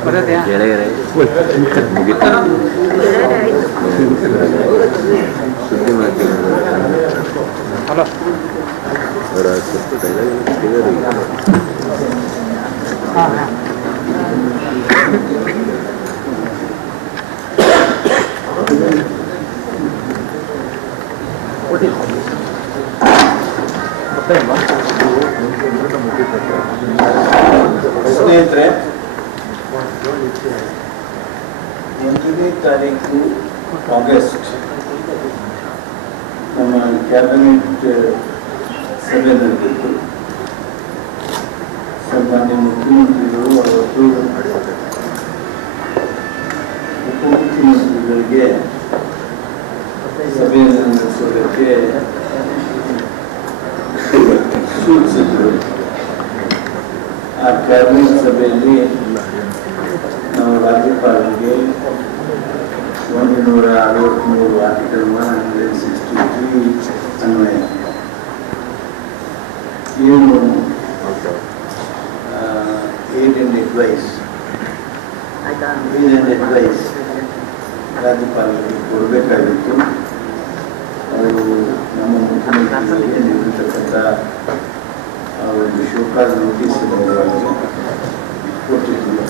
gelere begitu sudah mati berasa gelere What is this? Apa yang masuk? Ini clear ಇಲ್ಲ. ಸ್ನೇಹಿತರೆ ಎಂಟನೇ ತಾರೀಕು August ನಮ್ಮ ಕ್ಯಾಬಿನೆಟ್ ಸಭೆ ನಡೆದಿತ್ತು ಸನ್ಮಾನ್ಯ ಮುಖ್ಯಮಂತ್ರಿಗಳು ಅವತ್ತು ಉಪಮುಖ್ಯಮಂತ್ರಿಗಳಿಗೆ ಸಭೆಯನ್ನು ನಡೆಸೋದಕ್ಕೆ ಸೂಚಿಸಿದರು ಆ ಕ್ಯಾಬಿನೆಟ್ ಸಭೆಯಲ್ಲಿ ರಾಜ್ಯಪಾಲರಿಗೆ ಒಂದು ನೂರ ಅರವತ್ತ್ಮೂರು article one hundred sixty three ಅನ್ವಯ ಏನು aid and advice aid and advice ರಾಜ್ಯಪಾಲರಿಗೆ ಕೊಡಬೇಕಾಗಿತ್ತು ಅವರು ನಮ್ಮ ಮುಖ್ಯಮಂತ್ರಿಗಳಿಗೆ ನೀಡಿರ್ತಕ್ಕಂಥ ಒಂದು ಶೋಕಾದ ನೋಟಿಸ್ ಕೊಟ್ಟಿದ್ರು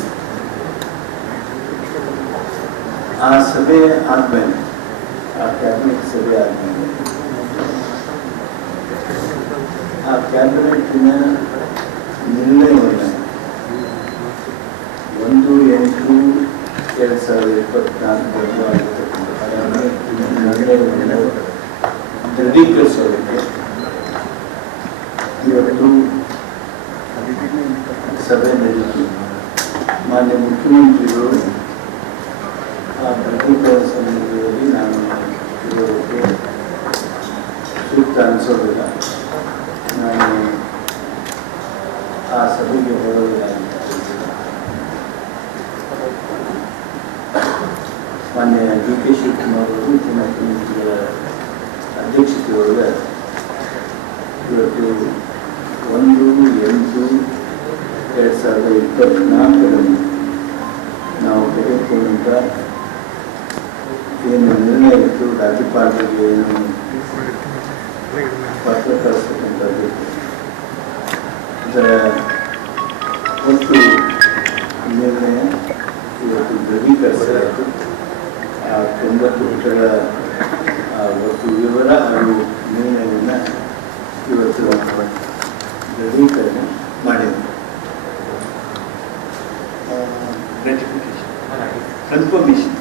ಆ ಸಭೆ ಆದ್ಮೇಲೆ ಆ ಕ್ಯಾಬಿನೆಟ್ ಸಭೆ ಆದ್ಮೇಲೆ ಆ ಕ್ಯಾಬಿನೆಟ್ಟಿನ ನಿರ್ಣಯವನ್ನು ಒಂದು ಎಂಟು ಎರಡು ಸಾವಿರದ ಇಪ್ಪತ್ನಾಲ್ಕರಂದು ಆಗಿರ್ತಕ್ಕಂಥ ನಿರ್ಣಯವನ್ನು ದೃಢೀಕರಿಸೋದಕ್ಕೆ ಇವತ್ತು ಸಭೆ ನಡೆಯಿತು ಮಾನ್ಯ ಮುಖ್ಯಮಂತ್ರಿಗಳು kita sendiri namanya itu sultan saudara nama asalnya ah, ಅದರ ಒಂದು ನಿರ್ಣಯ ಇವತ್ತು ದೃಢೀಕರಿಸಲಾಯಿತು ಆ ತೊಂಬತ್ತು ಪುಟಗಳ ಆ ಒಟ್ಟು ವಿವರ ಹಾಗೂ ನಿರ್ಣಯವನ್ನು ಇವತ್ತು ದೃಢೀಕರಣ ಮಾಡಿದೆ ರೆಟಿಫಿಕೇಶನ್ ಕನ್ಫರ್ಮೇಷನ್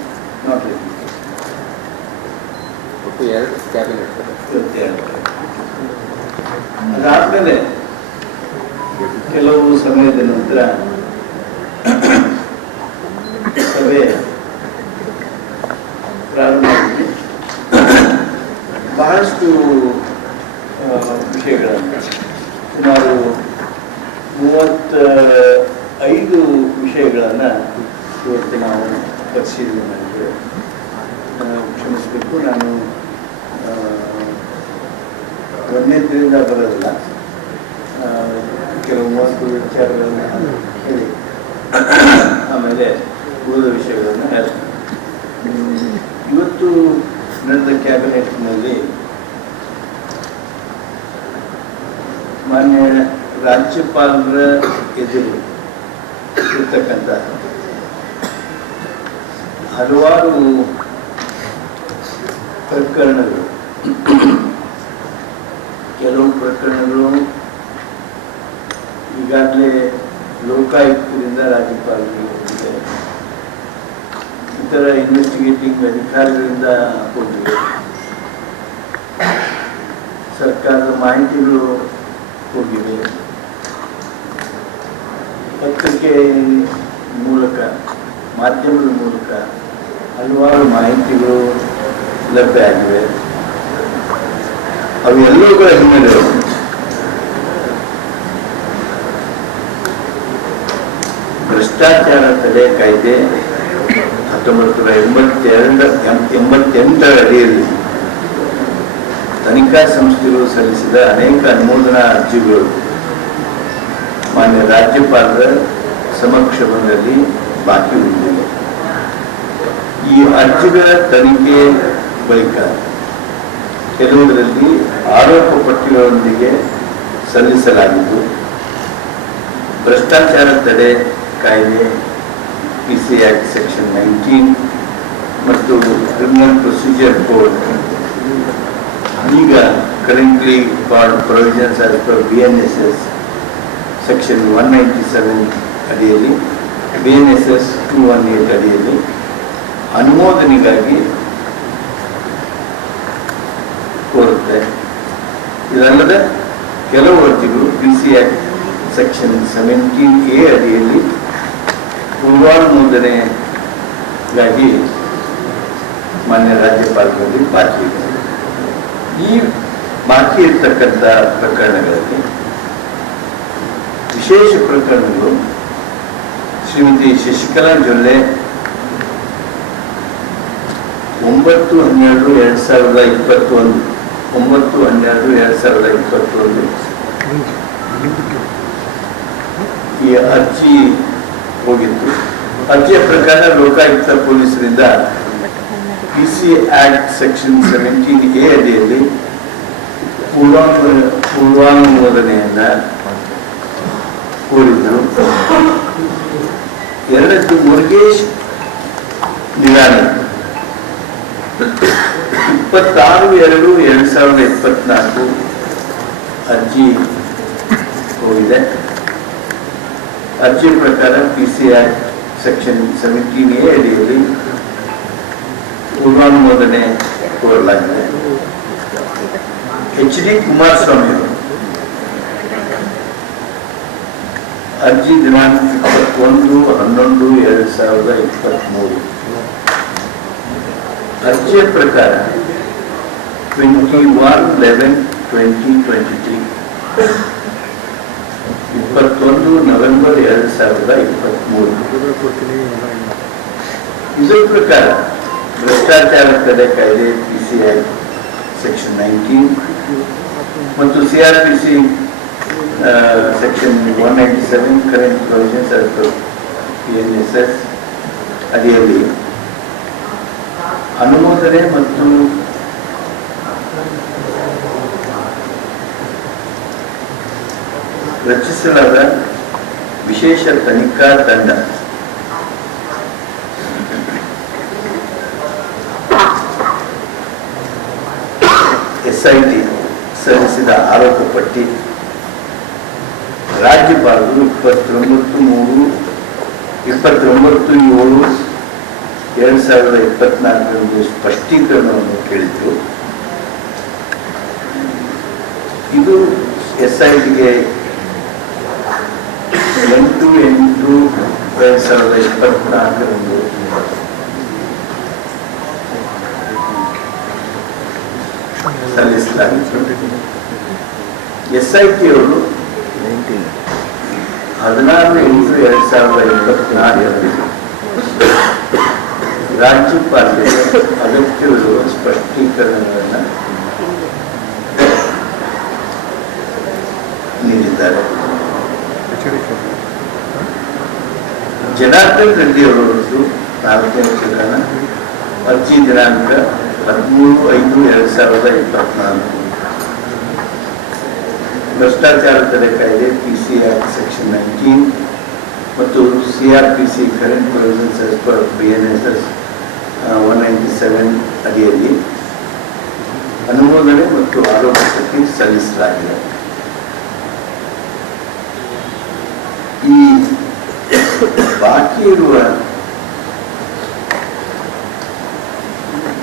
ನಾಟ್ ರೆಟಿಫಿಕೇಶನ್ ಒಟ್ಟು ಎರಡು ಕ್ಯಾಬಿನೆಟ್ ಇವತ್ತೆರಡು ಅದಾದ್ಮೇಲೆ ಕೆಲವು ಸಮಯದ ನಂತರ ಸಭೆ ಪ್ರಾರಂಭ ಆಗಿದೆ ಬಹಳಷ್ಟು ವಿಷಯಗಳನ್ನು ಸುಮಾರು ಮೂವತ್ತ ಐದು ವಿಷಯಗಳನ್ನು ಇವತ್ತು ನಾವು ಪರಿಶೀಲನೆ ಮಾಡಿದ್ದೇವೆ ಆ, ಕ್ಷಮಿಸಬೇಕು ನಾನು ಆ, ಒಂದನೇದ್ರಿಂದ ಬರೋದಿಲ್ಲ ಆ, ಕೆಲವು ಮೂವತ್ತು ವಿಚಾರಗಳನ್ನು ಹೇಳಿ ಆಮೇಲೆ ಉಳಿದ ವಿಷಯಗಳನ್ನು ಹೇಳ್ತೀನಿ ಹ್ಮ್, ಇವತ್ತು ನಡೆದ ಕ್ಯಾಬಿನೆಟ್ನಲ್ಲಿ ಮಾನ್ಯ ರಾಜ್ಯಪಾಲರ ಎದುರು ಇರ್ತಕ್ಕಂಥ ಹಲವಾರು ಪ್ರಕರಣಗಳು. ಕೆಲವು ಪ್ರಕರಣಗಳು ಈಗಾಗಲೇ ಲೋಕಾಯುಕ್ತರಿಂದ ರಾಜ್ಯಪಾಲರಿಗೆ ಹೋಗಿದೆ. ಇತರ ಇನ್ವೆಸ್ಟಿಗೇಟಿಂಗ್ ಅಧಿಕಾರಿಗಳಿಂದ ಹೋಗಿದೆ. ಸರ್ಕಾರದ ಮಾಹಿತಿಗಳು ಹೋಗಿವೆ. ಪತ್ರಿಕೆ ಮೂಲಕ, ಮಾಧ್ಯಮದ ಮೂಲಕ ಹಲವಾರು ಮಾಹಿತಿಗಳು ಲಭ್ಯ ಆಗಿವೆ. ಅವೆಲ್ಲವುಗಳ ಹಿನ್ನೆಲೆ ಭ್ರಷ್ಟಾಚಾರ ತಡೆ ಕಾಯ್ದೆ ಹತ್ತೊಂಬತ್ತು ನೂರ ಎಂಬತ್ತೆರಡ ಎಂಬತ್ತೆಂಟರ ಅಡಿಯಲ್ಲಿ ತನಿಖಾ ಸಂಸ್ಥೆಗಳು ಸಲ್ಲಿಸಿದ ಅನೇಕ ಅನುಮೋದನಾ ಅರ್ಜಿಗಳು ಮಾನ್ಯ ರಾಜ್ಯಪಾಲರ ಸಮಕ್ಷಮದಲ್ಲಿ ಬಾಕಿ ಉಳಿದಿದೆ. ಈ ಅರ್ಜಿಗಳ ತನಿಖೆ ಬಳಿಕ ಕೆಲವುದರಲ್ಲಿ ಆರೋಪ ಪಟ್ಟಿಗಳೊಂದಿಗೆ ಸಲ್ಲಿಸಲಾಗಿದ್ದು, ಭ್ರಷ್ಟಾಚಾರ ತಡೆ ಕಾಯ್ದೆ P C act section nineteen ಮತ್ತು ಕ್ರಿಮಿನಲ್ ಪ್ರೊಸೀಜರ್ ಕೋಡ್ ಈಗ currently called provisions as per B N S S section one ninety seven ಅಡಿಯಲ್ಲಿ B N S S two one eight ಅಡಿಯಲ್ಲಿ ಅನುಮೋದನೆಗಾಗಿ ಕೋರುತ್ತೆ. ಇದಲ್ಲದೆ ಕೆಲವು ಅರ್ಜಿಗಳು P C act section seventeen A ಅಡಿಯಲ್ಲಿ ಪೂರ್ವಾನುಮೋದನೆಗಾಗಿ ಮಾನ್ಯ ರಾಜ್ಯಪಾಲರಲ್ಲಿ ಬಾಕಿ ಇದೆ. ಈ ಬಾಕಿ ಇರ್ತಕ್ಕಂಥ ಪ್ರಕರಣಗಳಲ್ಲಿ ವಿಶೇಷ ಪ್ರಕರಣಗಳು ಶ್ರೀಮತಿ ಶಶಿಕಲಾ ಜೊಲ್ಲೆ ಒಂಬತ್ತು ಹನ್ನೆರಡು ಎರಡ್ ಸಾವಿರದ ಇಪ್ಪತ್ತೊಂದು. ಒಂಬತ್ತು ಹನ್ನೆರಡು ಎರಡ್ ಸಾವಿರದ ಇಪ್ಪತ್ತೊಂದು. ಈ ಅರ್ಜಿ ಹೋಗಿತ್ತು. ಅರ್ಜಿಯ ಪ್ರಕಾರ ಲೋಕಾಯುಕ್ತ ಪೊಲೀಸರಿಂದ P C act section seventeen A ಅಡಿಯಲ್ಲಿ ಪೂರ್ವಾನು ಪೂರ್ವಾನುಮೋದನೆಯನ್ನ ಕೋರಿದ್ರು ಎರಡದ್ದು ಮುರುಗೇಶ್ ನಿರಾಣಿ. ಇಪ್ಪತ್ತಾರು, ಎರಡು ಎರಡು ಸಾವಿರದ ಇಪ್ಪತ್ನಾಲ್ಕು ಅರ್ಜಿ ಹೋಗಿದೆ. ಅರ್ಜಿ ಪ್ರಕಾರ P C R section seventeen A ಅಡಿಯಲ್ಲಿ ಪೂರ್ವಾನುಮೋದನೆ ಕೋರಲಾಗಿದೆ. ಎಚ್ ಡಿ ಕುಮಾರಸ್ವಾಮಿ ಅವರು. ಅರ್ಜಿ ದಿನಾಂಕ ಇಪ್ಪತ್ತೊಂದು, ಹನ್ನೊಂದು, ಎರಡು ಸಾವಿರದ ಇಪ್ಪತ್ತ್ಮೂರು ಅರ್ಜಿಯ ಪ್ರಕಾರ twenty one eleven twenty twenty three ಇಪ್ಪತ್ತೊಂದು, ನವೆಂಬರ್, ಎರಡು ಸಾವಿರದ ಇಪ್ಪತ್ತ್ಮೂರು ಇದರ ಪ್ರಕಾರ ಭ್ರಷ್ಟಾಚಾರ ತಡೆ ಕಾಯ್ದೆ P C I section nineteen ಮತ್ತು C R P C section one ninety seven current provisions P N S S ಅಡಿಯಲ್ಲಿ ಅನುಮೋದನೆ ಮತ್ತು ರಚಿಸಲಾದ ವಿಶೇಷ ತನಿಖಾ ತಂಡ. ಎಸ್ ಐ ಸಲ್ಲಿಸಿದ ಆರೋಪ ಪಟ್ಟಿ ರಾಜ್ಯಪಾಲರು ಇಪ್ಪತ್ತೊಂಬತ್ತು ಮೂರು ಇಪ್ಪತ್ತೊಂಬತ್ತು ಏಳು ಎರಡು ಸಾವಿರದ ಇಪ್ಪತ್ನಾಲ್ಕರಂದು ಸ್ಪಷ್ಟೀಕರಣವನ್ನು ಕೇಳಿದ್ರು. ಇದು ಎಸ್ ಐ ಟಿಗೆ ಎಂಟು ಎಂಟು ಎರಡು ಸಾವಿರದ ಇಪ್ಪತ್ನಾಲ್ಕರಂದು ಸಲ್ಲಿಸಲಾಗಿತ್ತು. ಎಸ್ ಐ ಟಿ ಹದಿನಾರು ಎಂಟು ಎರಡು ಸಾವಿರದ ಇಪ್ಪತ್ನಾಲ್ಕರಲ್ಲಿ ರಾಜ್ಯಪಾಲರಿಗೆ ಅಗತ್ಯವಿರುವ ಸ್ಪಷ್ಟೀಕರಣಗಳನ್ನು ನೀಡಿದ್ದಾರೆ. ಜನಾರ್ದನ್ ರೆಡ್ಡಿ ಅವರದ್ದು ಪ್ರಕರಣ ಅರ್ಜಿ ದಿನಾಂಕ ಹದಿಮೂರು ಐದು ಎರಡ್ ಸಾವಿರದ ಇಪ್ಪತ್ನಾಲ್ಕು. ಭ್ರಷ್ಟಾಚಾರ ತಡೆ ಕಾಯ್ದೆ ಸೆಕ್ಷನ್ ನೈನ್ಟೀನ್ ಮತ್ತು C R P C current provisions as per B N S S one ninety seven ಅಡಿಯಲ್ಲಿ ಅನುಮೋದನೆ ಮತ್ತು ಆರೋಪಕ್ಕೆ ಸಲ್ಲಿಸಲಾಗಿದೆ. ಈ ಬಾಕಿ ಇರುವ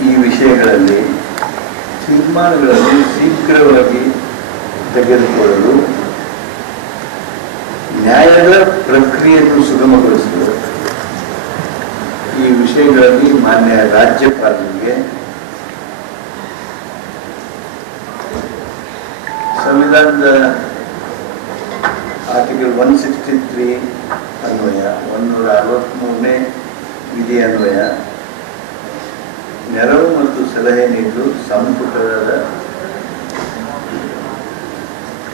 ಈ ವಿಷಯಗಳಲ್ಲಿ ತೀರ್ಮಾನಗಳನ್ನು ಶೀಘ್ರವಾಗಿ ತೆಗೆದುಕೊಳ್ಳಲು ನ್ಯಾಯದ ಪ್ರಕ್ರಿಯೆಯನ್ನು ಸುಗಮಗೊಳಿಸಲು ಈ ವಿಷಯ ವಿಷಯಗಳಲ್ಲಿ ಮಾನ್ಯ ರಾಜ್ಯಪಾಲರಿಗೆ ಸಂವಿಧಾನದ ಆರ್ಟಿಕಲ್ ಒನ್ ಸಿಕ್ಸ್ಟಿ ತ್ರೀ ಅನ್ವಯ ಒಂದೂರ ಅರವತ್ತ್ಮೂರನೇ ವಿಧಿ ಅನ್ವಯ. ನೆರವು ಮತ್ತು ಸಲಹೆ ನೀಡಲು ಸಂಪುಟದ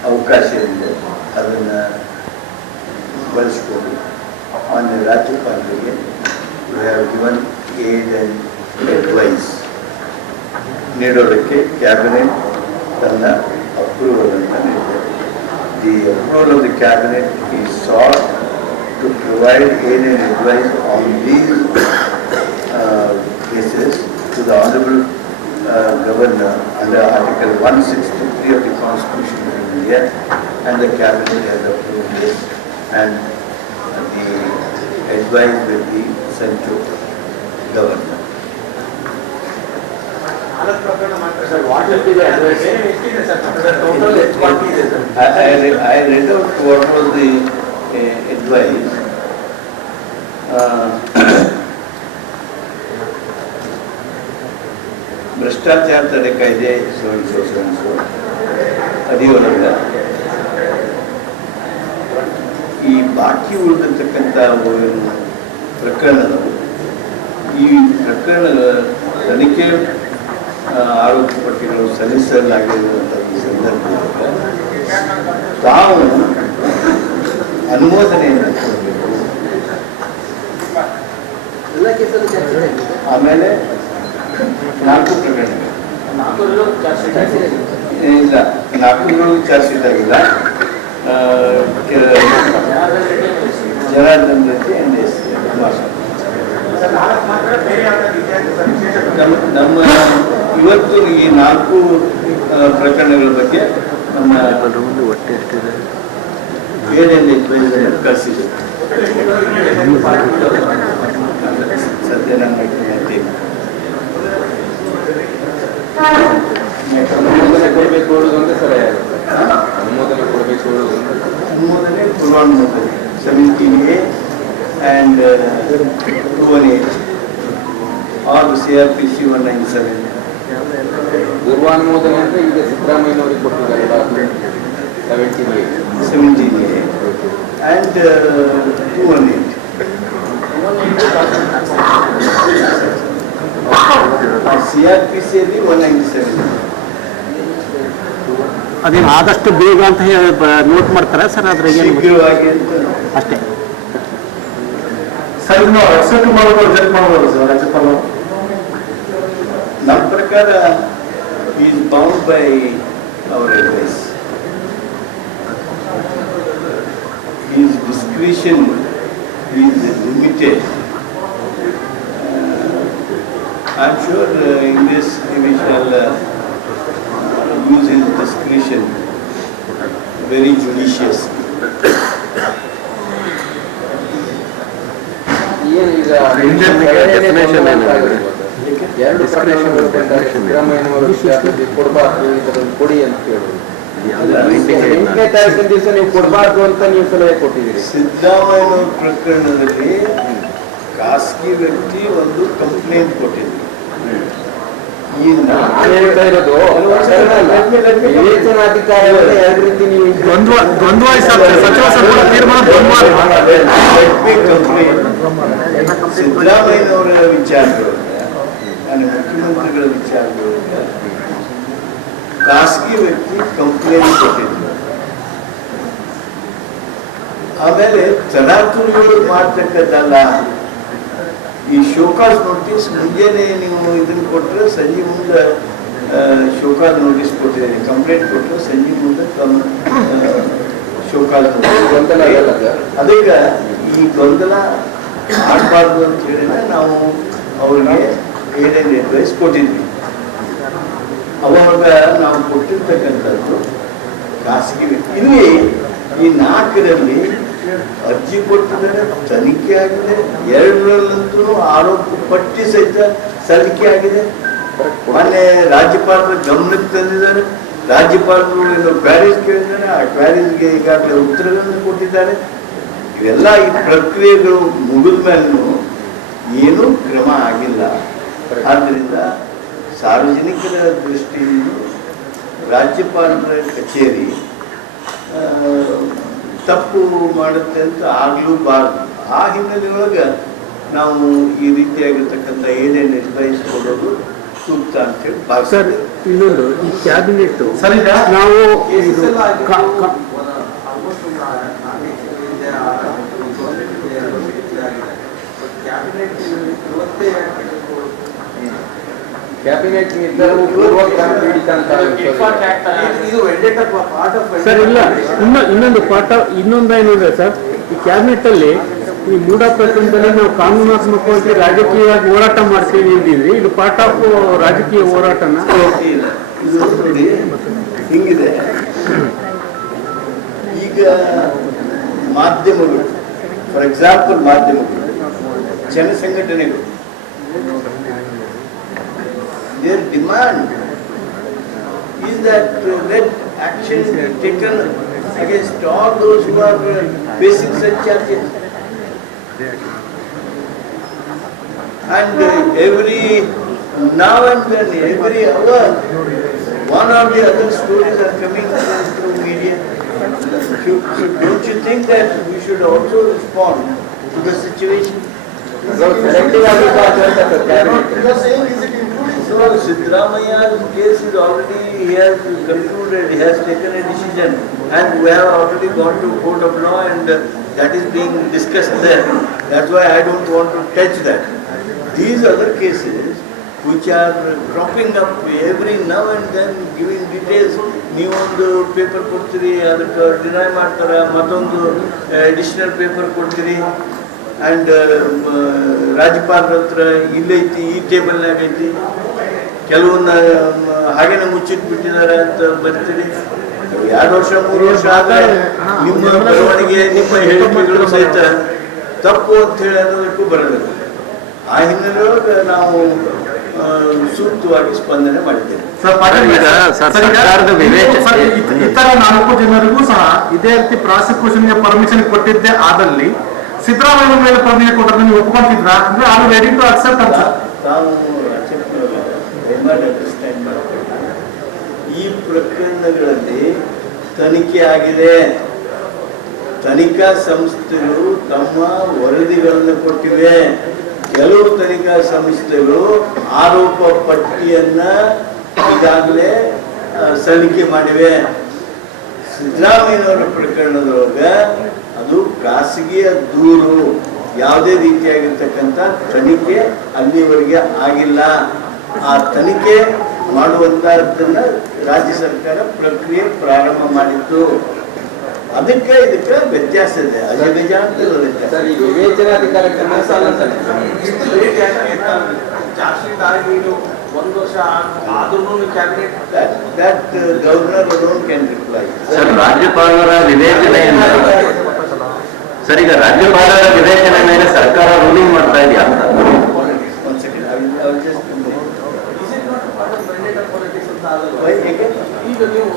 ಅವಕಾಶ ಇದೆ. ಅದನ್ನು ಬಳಸಿಕೊಂಡು ಮಾನ್ಯ ರಾಜ್ಯಪಾಲರಿಗೆ we have given aid and advice ನೀಡೋದಕ್ಕೆ ಕ್ಯಾಬಿನೆಟ್ ತನ್ನ ಅಪ್ರೂವಲ್ ಅನ್ನು ನೀಡಿದೆ the approval of the cabinet is sought to provide aid and advice on these uh, cases to the honorable uh, governor under article 163 of the constitution of India and the cabinet has approved this and the advice will be sent to governor. Sir, what will be the advice? Total what is it? I, I read, I read out what was the uh, advice. Uh, ಭ್ರಷ್ಟಾಚಾರ ತಡೆ ಕಾಯ್ದೆ so so so so ಬಾಕಿ ಉಳಿದಿರ್ತಕ್ಕಂಥ ಪ್ರಕರಣಗಳು. ಈ ಪ್ರಕರಣ ತನಿಖೆ ಆರೋಗ್ಯ ಆರೋಪ ಪಟ್ಟಿಗಳು ಸಲ್ಲಿಸಲಾಗಿರುವಂಥ ಈ ಸಂದರ್ಭದಲ್ಲಿ ತಾವು ಅನುಮೋದನೆಯನ್ನು ಕೊಡಬೇಕು. ಆಮೇಲೆ ನಾಲ್ಕು ಪ್ರಕರಣಗಳು. ಇಲ್ಲ ನಾಲ್ಕು ಚಾರ್ಜ್ ಶೀಟ್ ಆಗಿಲ್ಲ ಜನಾರ್ದನ್ ರೆಡ್ಡಿ ಎಸ್ ವಿಶೇಷ ನಮ್ಮ ನಮ್ಮ ಇವತ್ತು ಈ ನಾಲ್ಕು ಪ್ರಕರಣಗಳ ಬಗ್ಗೆ ನಮ್ಮ ಅದ್ರ ಹೊಟ್ಟೆ ಎಷ್ಟಿದೆ ಬೇರೆ ಕಳಿಸಿದ್ರು. ಸದ್ಯ ನನ್ನ ಟೀಮ್ ಕೊಡಬೇಕು ಹೇಳೋದು ಅಂತ ಸರ್ ಅನುಮೋದನೆ ಕೊಡಬೇಕು ಹೇಳೋದು ಅಂತ ಅನುಮೋದನೆ ಪೂರ್ವಾನುಮೋದನೆ seventeen A and two one eight R C R P C one nine seven ಪೂರ್ವಾನುಮೋದನೆ ಅಂದ್ರೆ ಈಗ ಸಿದ್ದರಾಮಯ್ಯನವರಿಗೆ ಕೊಟ್ಟಿದ್ದಾರೆ seventeen eight seventeen A and two one eight C R P ಸಿಯಲ್ಲಿ ಒನ್ ನೈಂಟಿ ಸೆವೆನ್ ಅದೇನು ಆದಷ್ಟು ಬೇಗ ಅಂತ ಹೇಳಿ ನೋಟ್ ಮಾಡ್ತಾರೆ ಸರ್ ಅದ್ರ ಅಷ್ಟೇ. ಸರ್ ನಾವು ಅಕ್ಸೆಪ್ಟ್ ಮಾಡೋದು ರಿಜೆಕ್ಟ್ ಮಾಡ್ಬೋದು ಸರ್ ರಾಜ್ಯಪಾಲ ನಮ್ಮ ಪ್ರಕಾರ is bound by our advice is discretion is limited I am sure in this we shall use his very very Siddaramaiah ಏನು ಈಗ Definition ಏನಿದೆ? ಎರಡು ಪ್ರಕರಣಗಳು ಬಂದಾಗ ಸಿದ್ದರಾಮಯ್ಯನವರು ವಿಚಾರಣೆಗೆ ಕೊಡಬಾರ್ದು ಇದರಲ್ಲಿ ಕೊಡಿ ಅಂತ ಕೇಳೋದು ಎಂಟನೇ ತಾರೀಕಿನ ದಿವಸ ನೀವು ಕೊಡಬಾರ್ದು ಅಂತ ನೀವು ಸಲಹೆ ಕೊಟ್ಟಿದ್ದೀರಿ. ಸಿದ್ದರಾಮಯ್ಯನವರ ಪ್ರಕರಣದಲ್ಲಿ ಖಾಸಗಿ ವ್ಯಕ್ತಿ ಒಂದು ಕಂಪ್ಲೇಂಟ್ ಕೊಟ್ಟಿದ್ರು ಈ ನಾನು ಹೇಳ್ತಾ ಇರೋದು ವಿವೇಚನಾಧಿಕಾರಿಗಳನ್ನ ಎರಡು ರೀತಿ ನೀವು ದ್ವಂದ್ವ ದ್ವಂದ್ವ ಸರ್ ಸಚಿವ ಸಂಪುಟ ತೀರ್ಮಾನ ದ್ವಂದ್ವ. ಸಿದ್ದರಾಮಯ್ಯನವರ ವಿಚಾರಗಳು ನಾನು ಮುಖ್ಯಮಂತ್ರಿಗಳ ವಿಚಾರಗಳು ಖಾಸಗಿ ವ್ಯಕ್ತಿ ಕಂಪ್ಲೇಂಟ್ ಕೊಟ್ಟಿದ್ರು. ಆಮೇಲೆ ತಡಾತುರಿಗಳು ಮಾಡ್ತಕ್ಕದ್ದಲ್ಲ ಈ ಶೋಕಾಸ್ ನೋಟಿಸ್ ಮುಂಜಾನೆ ನೀವು ಇದನ್ನು ಕೊಟ್ಟರೆ ಸಂಜೆ ಮುಂದೆ ಶೋಕಾಸ್ ನೋಟಿಸ್ ಕೊಟ್ಟಿದ್ದೀನಿ. ಕಂಪ್ಲೇಂಟ್ ಕೊಟ್ಟರೆ ಸಂಜೆ ಮುಂದೆ ತಮ್ಮ ಶೋಕಾಸ್ ಗೊಂದಲ ಅದೀಗ ಈ ಗೊಂದಲ ಮಾಡಬಾರ್ದು ಅಂತ ಹೇಳಿದ್ರೆ ನಾವು ಅವ್ರಿಗೆ ಏನೇನು ಅಡ್ವೈಸ್ ಕೊಟ್ಟಿದ್ವಿ. ಅವಾಗ ನಾವು ಕೊಟ್ಟಿರ್ತಕ್ಕಂಥದ್ದು ಖಾಸಗಿ ಇಲ್ಲಿ ಈ ನಾಲ್ಕರಲ್ಲಿ ಅರ್ಜಿ ಕೊಟ್ಟಿದ್ದಾರೆ ತನಿಖೆ ಆಗಿದೆ. ಎರಡರಲ್ಲಂತೂ ಆರೋಪ ಪಟ್ಟಿ ಸಹಿತ ಸಲ್ಲಿಕೆ ಆಗಿದೆ. ಮೊನ್ನೆ ರಾಜ್ಯಪಾಲರು ಗಮನಕ್ಕೆ ತಂದಿದ್ದಾರೆ. ರಾಜ್ಯಪಾಲರು ಕ್ವಾರೀಸ್ ಕೇಳಿದ್ದಾರೆ ಆ ಪ್ಯಾರಿಸ್ಗೆ ಈಗಾಗಲೇ ಉತ್ತರಗಳನ್ನು ಕೊಟ್ಟಿದ್ದಾರೆ. ಇವೆಲ್ಲ ಈ ಪ್ರಕ್ರಿಯೆಗಳು ಮುಗಿದ ಮೇಲೂ ಏನೂ ಕ್ರಮ ಆಗಿಲ್ಲ. ಆದ್ದರಿಂದ ಸಾರ್ವಜನಿಕರ ದೃಷ್ಟಿಯಿಂದ ರಾಜ್ಯಪಾಲರ ಕಚೇರಿ ತಪ್ಪು ಮಾಡುತ್ತೆ ಅಂತ ಆಗ್ಲೂಬಾರ್ದು. ಆ ಹಿನ್ನೆಲೆಯೊಳಗೆ ನಾವು ಈ ರೀತಿಯಾಗಿರ್ತಕ್ಕಂಥ ಏನೇ ನಿರ್ವಹಿಸಿಕೊಳ್ಳೋದು ಸೂಕ್ತ ಅಂತೇಳಿ ಸರ್ ಇನ್ನೊಂದು ಈ ಕ್ಯಾಬಿನೆಟ್ ಸರಿ ನಾವು ಕೇಸಸ್ ಇದು ಎಲ್ಲ ಆಗಿದ್ದು ಕ- ಕ- almost ಒಂದು ನಾಲ್ಕೈದು ಹಿಂದೆ ಆ ಒಂದು ವರ್ಷಕ್ಕೆ ಎರಡು ವರ್ಷಕ್ಕೆ ಆಗಿದೆ. So ಕ್ಯಾಬಿನೆಟ್ ಇವತ್ತೇ ಯಾಕೆ ಕ್ಯಾಬಿನೆಟ್ ನಿರ್ಧಾರವು ಅಂತ ಸರ್ ಇಲ್ಲ. ಇನ್ನ ಇನ್ನೊಂದು ಪಾಠ ಇನ್ನೊಂದು ಏನಿದೆ ಸರ್ ಈ ಕ್ಯಾಬಿನೆಟ್ ಅಲ್ಲಿ ಈ ಮೂಡ ಪ್ರಕರಣದಲ್ಲಿ ನಾವು ಕಾನೂನಾತ್ಮಕವಾಗಿ ರಾಜಕೀಯವಾಗಿ ಹೋರಾಟ ಮಾಡ್ತೀವಿ ಅಂದಿದ್ರಿ. ಇದು ಪಾರ್ಟ್ ಆಫ್ ರಾಜಕೀಯ ಹೋರಾಟನ? ಹಿಂಗಿದೆ. ಈಗ ಮಾಧ್ಯಮಗಳು ಫಾರ್ ಎಕ್ಸಾಂಪಲ್ ಮಾಧ್ಯಮಗಳು ಜನಸಂಘಟನೆಗಳು their demand is that let action be taken against all those who are uh, facing such charges. And uh, every now and then, every hour, one or the other stories are coming through media. Don't you think that we should also respond to the situation? You are saying is it So Sidramaia's case is already, he has concluded, he has taken a decision and we have already gone to court of law and uh, that is being discussed there. That's why I don't want to touch that. These other cases which are cropping up every now and then giving details, ನೀವೊಂದು paper ಕೊಡ್ತೀರಿ ಅದಕ್ಕೆ deny ಮಾಡ್ತಾರೆ ಮತ್ತೊಂದು additional paper ಕೊಡ್ತೀರಿ and ರಾಜ್ಯಪಾಲರ ಹತ್ರ ಇಲ್ಲೈತಿ ಈ ಟೇಬಲ್ನಾಗ ಐತಿ ಕೆಲವನ್ನ ಹಾಗೇನೆ ಮುಚ್ಚಿಟ್ಟು ಬಿಟ್ಟಿದ್ದಾರೆ ಅಂತ ಬರ್ತೀರಿ. ಎರಡು ವರ್ಷ ಮೂರು ವರ್ಷ ಆದ್ರೆ ನಿಮ್ಮ ಬೆಳವಣಿಗೆ ನಿಮ್ಮ ಹೇಳಿಕೆಗಳು ಸಹಿತ ತಪ್ಪು ಅಂತ ಹೇಳಿ ಅನ್ನೋದಕ್ಕೂ ಬರಬೇಕು. ಆ ಹಿನ್ನೆಲೆಯೊಳಗೆ ನಾವು ಸೂಕ್ತವಾಗಿ ಸ್ಪಂದನೆ ಮಾಡಿದ್ದೇವೆ. ಇತರ ನಾಲ್ಕು ಜನರಿಗೂ ಸಹ ಇದೇ ರೀತಿ ಪ್ರಾಸಿಕ್ಯೂಷನ್ಗೆ ಪರ್ಮಿಷನ್ ಕೊಟ್ಟಿದ್ದೆ ಆದಲ್ಲಿ ಸಿದ್ದರಾಮಯ್ಯ ಮೇಲೆ ಪರ್ಮಿಷನ್ ಕೊಟ್ಟರೆ ನೀವು ಒಪ್ಕೊಂತಿದ್ರ? ಅಂದ್ರೆ ಆರ್ ರೆಡಿ ಟು ಅಕ್ಸೆಪ್ಟ್ ಅಂತ. ತಾವು ಪ್ರಕರಣಗಳಲ್ಲಿ ತನಿಖೆ ಆಗಿದೆ. ತನಿಖಾ ಸಂಸ್ಥೆಗಳು ತಮ್ಮ ವರದಿಗಳನ್ನು ಕೊಟ್ಟಿವೆ. ಕೆಲವು ತನಿಖಾ ಸಂಸ್ಥೆಗಳು ಆರೋಪ ಪಟ್ಟಿಯನ್ನ ಈಗಾಗಲೇ ಸಲ್ಲಿಕೆ ಮಾಡಿವೆ. ಸಿದ್ದರಾಮಯ್ಯನವರ ಪ್ರಕರಣದೊಳಗ ಅದು ಖಾಸಗಿಯ ದೂರು. ಯಾವುದೇ ರೀತಿಯಾಗಿರ್ತಕ್ಕಂಥ ತನಿಖೆ ಅಲ್ಲಿವರೆಗೆ ಆಗಿಲ್ಲ. ಆ ತನಿಖೆ ಮಾಡುವಂತಹದ್ದನ್ನ ರಾಜ್ಯ ಸರ್ಕಾರ ಪ್ರಕ್ರಿಯೆ ಪ್ರಾರಂಭ ಮಾಡಿತ್ತು. ಅದಕ್ಕೆ ಇದಕ್ಕೆ ವ್ಯತ್ಯಾಸ ಇದೆ. ಅಜಗಜಾಂತರ ಅಂತ ವಿವೇಚನಾಧಿಕಾರಕ್ಕೆ ಒಂದು ವರ್ಷ ಆದ್ರೂ cabinet that, that uh, can reply. Sir ರಾಜ್ಯಪಾಲರ ವಿವೇಚನೆಯಿಂದ ಸರ್ ಈಗ ರಾಜ್ಯಪಾಲರ ವಿವೇಚನೆ ಮೇಲೆ ಸರ್ಕಾರ ರೂಲಿಂಗ್ ಮಾಡ್ತಾ ಇದೆಯಾ ಅಂತ? again? ಈಗ ನೀವು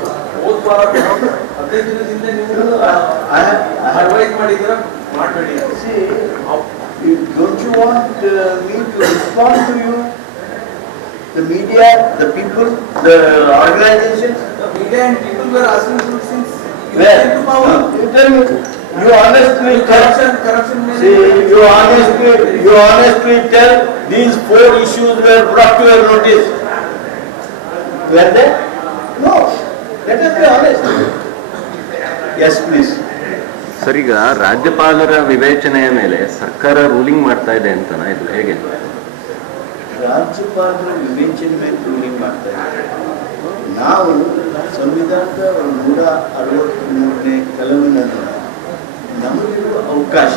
ಹೋದ್ ವಾರ ಹದಿನೈದು ದಿನದಿಂದ ನೀವು I have, I have, advise ಮಾಡಿದ್ದೀರಾ ಮಾಡಬೇಡಿ see, you- don't you want uh, me to respond to you? The media, the people, the organizations? media and people were asking for since you Where? came to power. No, You tell me, you honestly tell. Corruption, corruption ಮೇಲೆ See, you honestly, you honestly tell these four issues were brought to your notice. Were they? No. Let us be honest. Yes, please. Sir ಈಗ ರಾಜ್ಯಪಾಲರ ವಿವೇಚನೆಯ ಮೇಲೆ ಸರ್ಕಾರ ruling ಮಾಡ್ತಾ ಇದೆ ಅಂತನಾ ಇದು ಹೇಗೆ ರಾಜ್ಯಪಾಲರ ವಿವೇಚನೆ ಮೇಲೆ ರೂಲಿಂಗ್ ಮಾಡ್ತಾ ಇದ್ದಾರೆ ನಾವು ಸಂವಿಧಾನದ ನೂರ ಅರವತ್ತ್ಮೂರನೇ ಕಲಮಿನನ್ನು ನಮಗಿರುವ ಅವಕಾಶ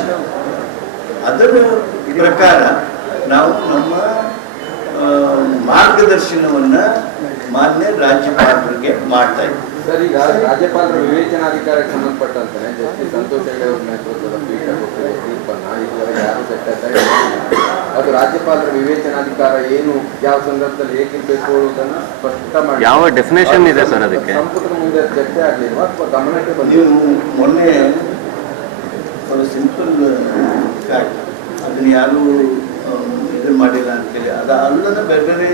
ಅದರ ಪ್ರಕಾರ ನಾವು ನಮ್ಮ ಮಾರ್ಗದರ್ಶನವನ್ನ ಮಾನ್ಯ ರಾಜ್ಯಪಾಲರಿಗೆ ಮಾಡ್ತಾ ಇದ್ದೀವಿ ಸರ್ ಈಗ ರಾಜ್ಯಪಾಲರ ವಿವೇಚನಾಧಿಕಾರಕ್ಕೆ ಸಂಬಂಧಪಟ್ಟಂತೆ ಜಸ್ಟಿಸ್ ಸಂತೋಷ್ ಹೆಗಡೆ ಅವರ ನೇತೃತ್ವದ ಪೀಠ ಕೊಟ್ಟಿರುವ ತೀರ್ಪನ್ನ ಇದುವರೆಗೆ ಯಾರು ಸೆಟ್ ಅದು ರಾಜ್ಯಪಾಲರ ವಿವೇಚನಾಧಿಕಾರ ಏನು ಯಾವ ಸಂದರ್ಭದಲ್ಲಿ ಹೇಗೆ ಅಂತ ಸ್ಪಷ್ಟ ಮಾಡಿ. ಯಾವ ಡೆಫಿನೇಷನ್ ಇದೆ ಸರ್ ಅದಕ್ಕೆ? ಸಂಪುಟದ ಮುಂದೆ ಚರ್ಚೆ ಆಗಲಿಲ್ವಾ ಅಥವಾ ಗಮನಕ್ಕೆ ನೀವು ಮೊನ್ನೆ ಒಂದು ಸಿಂಪಲ್ ಫ್ಯಾಕ್ಟ್ ಅದನ್ನ ಯಾರು ಇದನ್ನ ಇದು ಮಾಡಿಲ್ಲ ಅಂತೇಳಿ ಅದು ಅಲ್ಲದ ಬೇರೆ ಬೇರೆ